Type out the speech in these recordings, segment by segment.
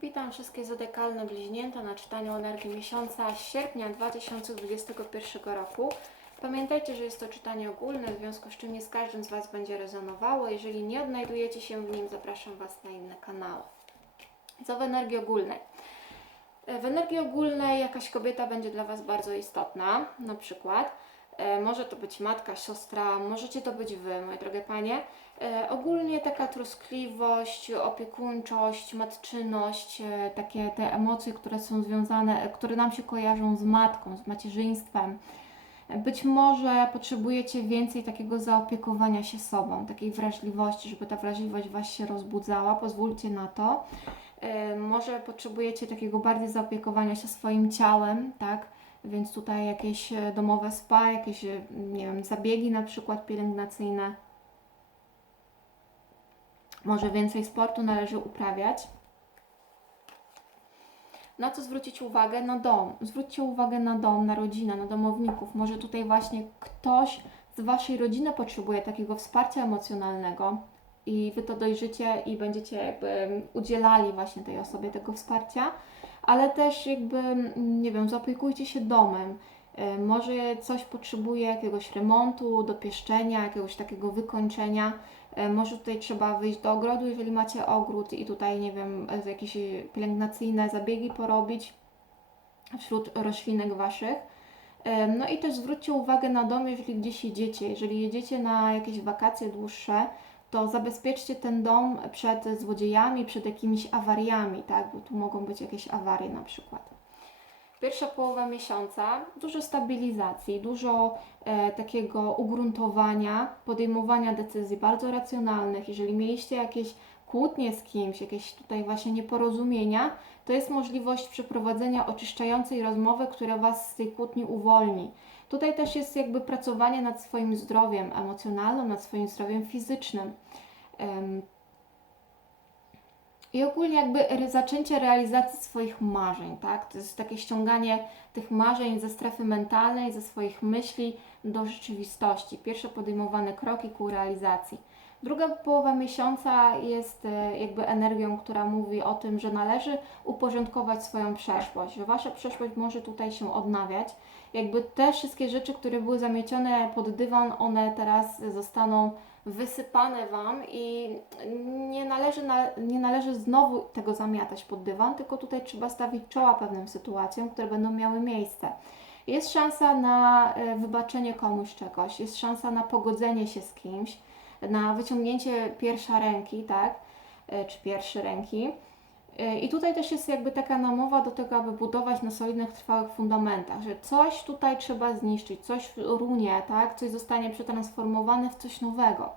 Witam wszystkie zodekalne bliźnięta na czytaniu energii miesiąca sierpnia 2021 roku. Pamiętajcie, że jest to czytanie ogólne, w związku z czym nie z każdym z Was będzie rezonowało. Jeżeli nie odnajdujecie się w nim, zapraszam Was na inne kanały. Co w energii ogólnej? E, W energii ogólnej jakaś kobieta będzie dla Was bardzo istotna, na przykład. E, Może to być matka, siostra, możecie to być Wy, moje drogie Panie. E, Ogólnie taka troskliwość, opiekuńczość, matczyność, e, takie te emocje, które są związane, które nam się kojarzą z matką, z macierzyństwem. Być może potrzebujecie więcej takiego zaopiekowania się sobą, takiej wrażliwości, żeby ta wrażliwość Was się rozbudzała. Pozwólcie na to. Może potrzebujecie takiego bardziej zaopiekowania się swoim ciałem, tak? Więc tutaj jakieś e, domowe spa, jakieś, e, nie wiem, zabiegi na przykład pielęgnacyjne. Może więcej sportu należy uprawiać. Na co zwrócić uwagę? Na dom. Zwróćcie uwagę na dom, na rodzinę, na domowników. Może tutaj właśnie ktoś z Waszej rodziny potrzebuje takiego wsparcia emocjonalnego i Wy to dojrzycie i będziecie jakby udzielali właśnie tej osobie tego wsparcia, ale też jakby, nie wiem, zaopiekujcie się domem. E, Może coś potrzebuje jakiegoś remontu, dopieszczenia, jakiegoś takiego wykończenia. E, Może tutaj trzeba wyjść do ogrodu, jeżeli macie ogród i tutaj, nie wiem, jakieś pielęgnacyjne zabiegi porobić wśród roślinek Waszych. E, No i też zwróćcie uwagę na dom, jeżeli gdzieś jedziecie. Jeżeli jedziecie na jakieś wakacje dłuższe, to zabezpieczcie ten dom przed złodziejami, przed jakimiś awariami, tak? Bo tu mogą być jakieś awarie na przykład. Pierwsza połowa miesiąca, dużo stabilizacji, dużo e, takiego ugruntowania, podejmowania decyzji bardzo racjonalnych. Jeżeli mieliście jakieś kłótnie z kimś, jakieś tutaj właśnie nieporozumienia, to jest możliwość przeprowadzenia oczyszczającej rozmowy, która Was z tej kłótni uwolni. Tutaj też jest jakby pracowanie nad swoim zdrowiem emocjonalnym, nad swoim zdrowiem fizycznym. I ogólnie jakby zaczęcie realizacji swoich marzeń, tak? To jest takie ściąganie tych marzeń ze strefy mentalnej, ze swoich myśli do rzeczywistości. Pierwsze podejmowane kroki ku realizacji. Druga połowa miesiąca jest e, jakby energią, która mówi o tym, że należy uporządkować swoją przeszłość, że Wasza przeszłość może tutaj się odnawiać. Jakby te wszystkie rzeczy, które były zamiecione pod dywan, one teraz zostaną wysypane Wam i nie należy, na, nie należy znowu tego zamiatać pod dywan, tylko tutaj trzeba stawić czoła pewnym sytuacjom, które będą miały miejsce. Jest szansa na e, wybaczenie komuś czegoś, jest szansa na pogodzenie się z kimś, na wyciągnięcie pierwsza ręki, tak, E, czy pierwszy ręki. E, I tutaj też jest jakby taka namowa do tego, aby budować na solidnych, trwałych fundamentach, że coś tutaj trzeba zniszczyć, coś runie, tak? Coś zostanie przetransformowane w coś nowego.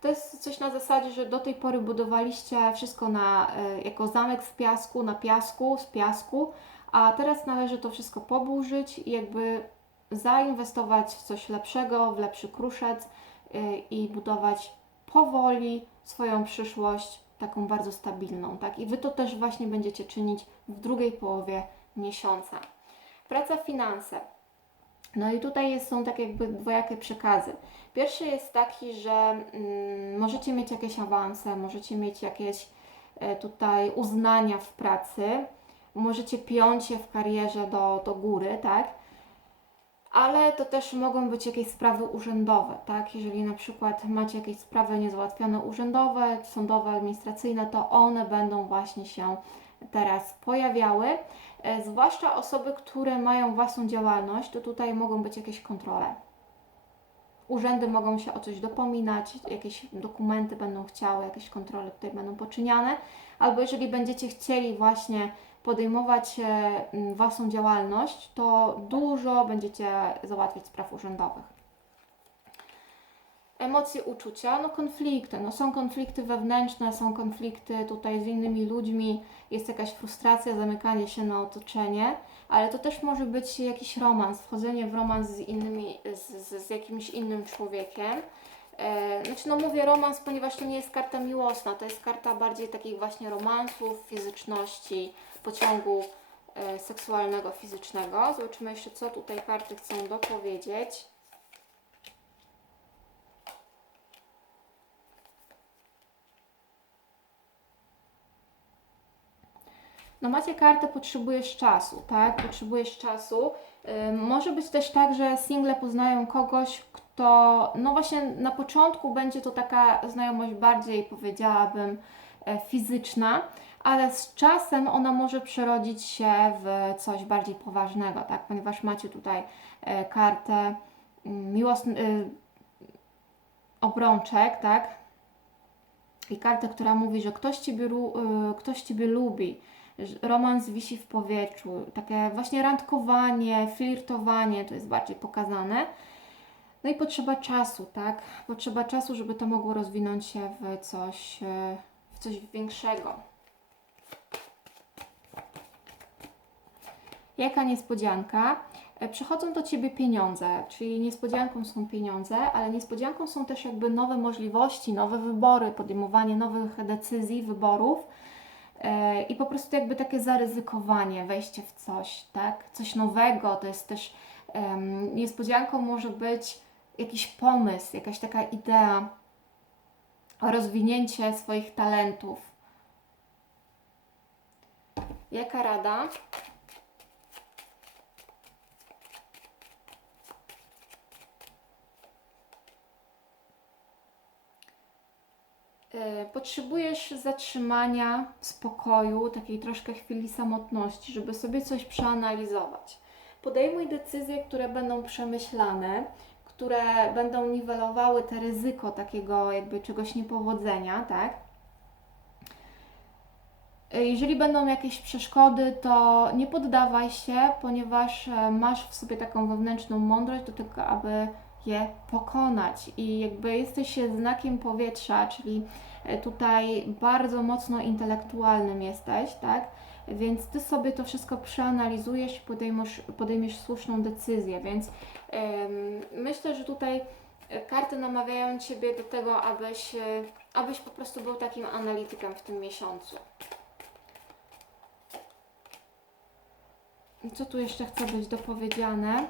To jest coś na zasadzie, że do tej pory budowaliście wszystko na, e, jako zamek w piasku, na piasku, z piasku, a teraz należy to wszystko poburzyć i jakby zainwestować w coś lepszego, w lepszy kruszec i budować powoli swoją przyszłość taką bardzo stabilną, tak? I Wy to też właśnie będziecie czynić w drugiej połowie miesiąca. Praca, finanse. No i tutaj są tak jakby dwojakie przekazy. Pierwszy jest taki, że mm, możecie mieć jakieś awanse, możecie mieć jakieś e, tutaj uznania w pracy, możecie piąć się w karierze do, do góry, tak? Ale to też mogą być jakieś sprawy urzędowe, tak? Jeżeli na przykład macie jakieś sprawy niezałatwione urzędowe, sądowe, administracyjne, to one będą właśnie się teraz pojawiały. E, zwłaszcza osoby, które mają własną działalność, to tutaj mogą być jakieś kontrole. Urzędy mogą się o coś dopominać, jakieś dokumenty będą chciały, jakieś kontrole tutaj będą poczyniane, albo jeżeli będziecie chcieli właśnie podejmować e, m, własną działalność, to dużo będziecie załatwiać spraw urzędowych. Emocje, uczucia, no konflikty, no są konflikty wewnętrzne, są konflikty tutaj z innymi ludźmi, jest jakaś frustracja, zamykanie się na otoczenie, ale to też może być jakiś romans, wchodzenie w romans z innymi, z, z jakimś innym człowiekiem. E, Znaczy, no mówię romans, ponieważ to nie jest karta miłosna, to jest karta bardziej takich właśnie romansów, fizyczności, pociągu e, seksualnego, fizycznego. Zobaczymy jeszcze, co tutaj karty chcą dopowiedzieć. No macie kartę, potrzebujesz czasu, tak? Potrzebujesz czasu. Ym, Może być też tak, że single poznają kogoś, kto, no właśnie na początku będzie to taka znajomość bardziej, powiedziałabym, e, fizyczna, ale z czasem ona może przerodzić się w coś bardziej poważnego, tak? Ponieważ macie tutaj e, kartę mm, miłosny, y, obrączek, tak? I kartę, która mówi, że ktoś Ciebie, ktoś ciebie lubi, romans wisi w powietrzu, takie właśnie randkowanie, flirtowanie, to jest bardziej pokazane. No i potrzeba czasu, tak? Potrzeba czasu, żeby to mogło rozwinąć się w coś, e, w coś większego. Jaka niespodzianka? E, Przychodzą do Ciebie pieniądze, czyli niespodzianką są pieniądze, ale niespodzianką są też jakby nowe możliwości, nowe wybory, podejmowanie nowych decyzji, wyborów e, i po prostu jakby takie zaryzykowanie, wejście w coś, tak? Coś nowego, to jest też em, niespodzianką może być jakiś pomysł, jakaś taka idea, rozwinięcie swoich talentów. Jaka rada? E, Potrzebujesz zatrzymania, spokoju, takiej troszkę chwili samotności, żeby sobie coś przeanalizować. Podejmuj decyzje, które będą przemyślane, które będą niwelowały te ryzyko takiego jakby czegoś niepowodzenia, tak? Jeżeli będą jakieś przeszkody, to nie poddawaj się, ponieważ e, masz w sobie taką wewnętrzną mądrość do tego, aby je pokonać. I jakby jesteś znakiem powietrza, czyli e, tutaj bardzo mocno intelektualnym jesteś, tak? Więc ty sobie to wszystko przeanalizujesz i podejmiesz, podejmiesz słuszną decyzję. Więc myślę, że tutaj e, karty namawiają ciebie do tego, abyś, e, abyś po prostu był takim analitykiem w tym miesiącu. Co tu jeszcze chce być dopowiedziane?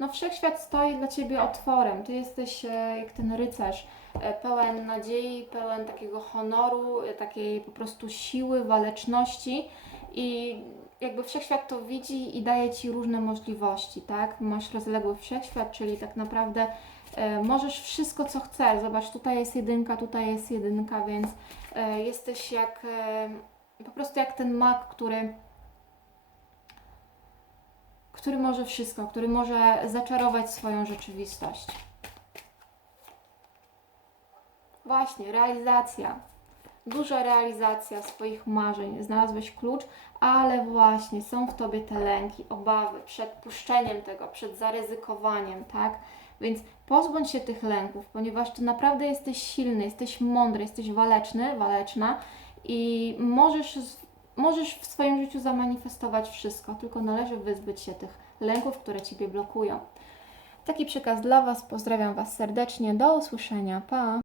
No, wszechświat stoi dla ciebie otworem. Ty jesteś e, jak ten rycerz, e, pełen nadziei, pełen takiego honoru, e, takiej po prostu siły, waleczności i jakby wszechświat to widzi i daje ci różne możliwości, tak? Masz rozległy wszechświat, czyli tak naprawdę możesz wszystko, co chcesz. Zobacz, tutaj jest jedynka, tutaj jest jedynka, więc jesteś jak po prostu jak ten mak, który który może wszystko, który może zaczarować swoją rzeczywistość. Właśnie, realizacja. Duża realizacja swoich marzeń. Znalazłeś klucz, ale właśnie są w tobie te lęki, obawy przed puszczeniem tego, przed zaryzykowaniem, tak? Więc pozbądź się tych lęków, ponieważ ty naprawdę jesteś silny, jesteś mądry, jesteś waleczny, waleczna i możesz możesz w swoim życiu zamanifestować wszystko, tylko należy wyzbyć się tych lęków, które Ciebie blokują. Taki przekaz dla Was. Pozdrawiam Was serdecznie. Do usłyszenia. Pa!